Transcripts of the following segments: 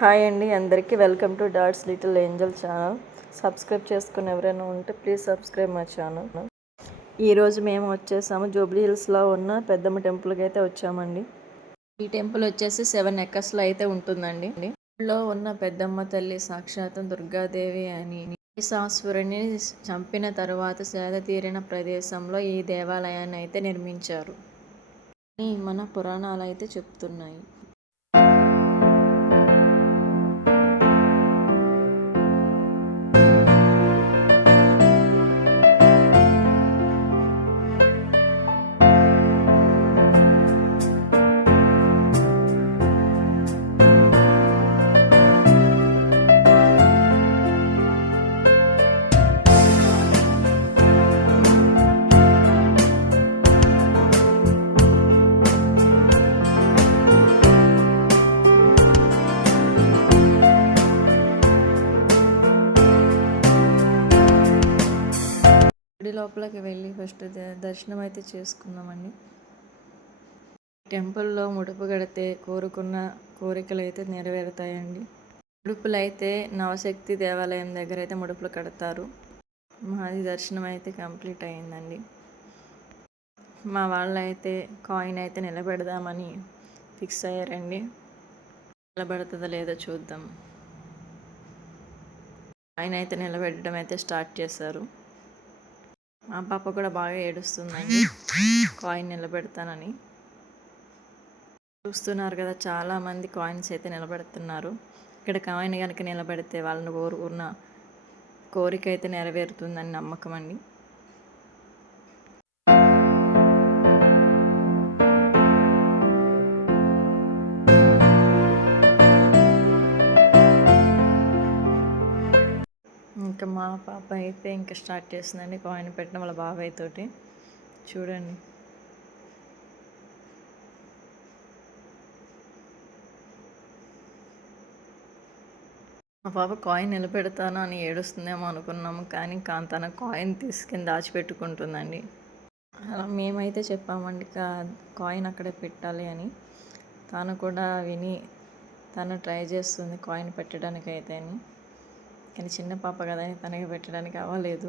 Hi అండి, అందరికీ welcome to dots little Angel channel. Subscribe చేసుకుని ఎవరైనా ఉంటే ప్లీజ్ సబ్స్క్రైబ్ మై ఛానల్. ఈరోజు మేము వచ్చేసాము జూబ్లీ హిల్స్లో ఉన్న పెద్దమ్మ టెంపుల్కి అయితే వచ్చామండి. ఈ టెంపుల్ వచ్చేసి 7 ఎకర్స్లో అయితే ఉంటుందండి. లో ఉన్న పెద్దమ్మ తల్లి సాక్షాతం దుర్గాదేవి అని మహిషాసురుని చంపిన తరువాత సేద తీరిన ప్రదేశంలో ఈ దేవాలయాన్ని అయితే నిర్మించారు అని మన పురాణాలు అయితే చెప్తున్నాయి. గుడి లోపలికి వెళ్ళి ఫస్ట్ దర్శనం అయితే చేసుకున్నామండి. టెంపుల్లో ముడుపు కడితే కోరుకున్న కోరికలు అయితే నెరవేరుతాయండి. ముడుపులు అయితే నవశక్తి దేవాలయం దగ్గర అయితే ముడుపులు కడతారు. మాది దర్శనం అయితే కంప్లీట్ అయిందండి. మా వాళ్ళు అయితే కాయిన్ అయితే నిలబెడదామని ఫిక్స్ అయ్యారండి. నిలబడుతుందో లేదో చూద్దాం. కాయిన్ అయితే నిలబెట్టడం అయితే స్టార్ట్ చేశారు. మా పాప కూడా బాగా ఏడుస్తుందండి కాయిన్ నిలబెడతానని. చూస్తున్నారు కదా, చాలామంది కాయిన్స్ అయితే నిలబెడుతున్నారు. ఇక్కడ కాయిన్ కనుక నిలబెడితే వాళ్ళని కోరుకున్న కోరిక అయితే నెరవేరుతుందని నమ్మకం అండి. ఇంకా మా పాప అయితే ఇంకా స్టార్ట్ చేస్తుందండి కాయిన్ పెట్టడం వాళ్ళ బాబాయ్ తోటి. చూడండి, మా పాప కాయిన్ నిలబెడతాను అని ఏడుస్తుందేమో అనుకున్నాము, కానీ తన కాయిన్ తీసుకుని దాచిపెట్టుకుంటుందండి. అలా మేమైతే చెప్పామండి కాయిన్ అక్కడే పెట్టాలి అని. తను కూడా విని తను ట్రై చేస్తుంది కాయిన్ పెట్టడానికి అయితే అని. కానీ చిన్న పాప కదా అని తనకి పెట్టడానికి అవ్వలేదు.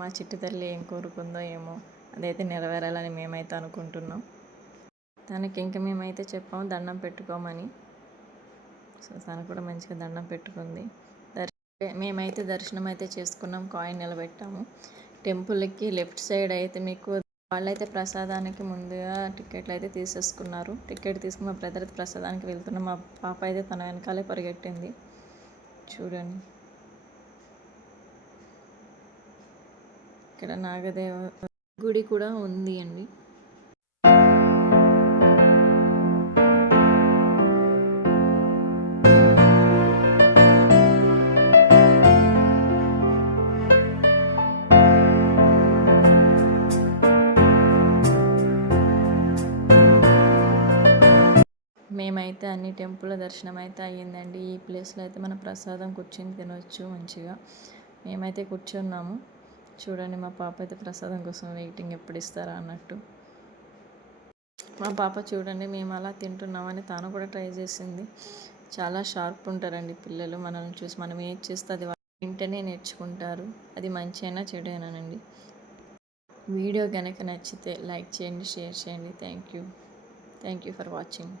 మా చిట్టి తల్లి ఏం కోరుకుందో ఏమో, అదైతే నెరవేరాలని మేమైతే అనుకుంటున్నాం. తనకి ఇంకా మేమైతే చెప్పాము దండం పెట్టుకోమని. సో తను కూడా మంచిగా దండం పెట్టుకుంది. మేమైతే దర్శనం అయితే చేసుకున్నాం, కాయిన్ నిలబెట్టాము. టెంపుల్కి లెఫ్ట్ సైడ్ అయితే మీకు వాళ్ళైతే ప్రసాదానికి ముందుగా టికెట్లు అయితే తీసేసుకున్నారు. టికెట్ తీసుకుని మా బ్రదర్ ప్రసాదానికి వెళ్తున్నాం. మా పాప అయితే తన వెనకాలే పరిగెట్టింది. చూడండి, ఇక్కడ నాగదేవ గుడి కూడా ఉంది అండి. మేమైతే అన్ని టెంపుల్ దర్శనం అయితే అయ్యిందండి. ఈ ప్లేస్లో అయితే మనం ప్రసాదం కూర్చొని తినవచ్చు మంచిగా. మేమైతే కూర్చున్నాము. చూడండి, మా పాప అయితే ప్రసాదం కోసం వెయిటింగ్, ఎప్పుడు ఇస్తారా అన్నట్టు. మా పాప చూడండి, మేము అలా తింటున్నామని తాను కూడా ట్రై చేసింది. చాలా షార్ప్ ఉంటారండి పిల్లలు. మనల్ని చూసి మనం ఏది చేస్తే అది వెంటనే నేర్చుకుంటారు. అది మంచి అయినా చెడు అయినానండి. వీడియో కనుక నచ్చితే లైక్ చేయండి, షేర్ చేయండి. Thank you for watching.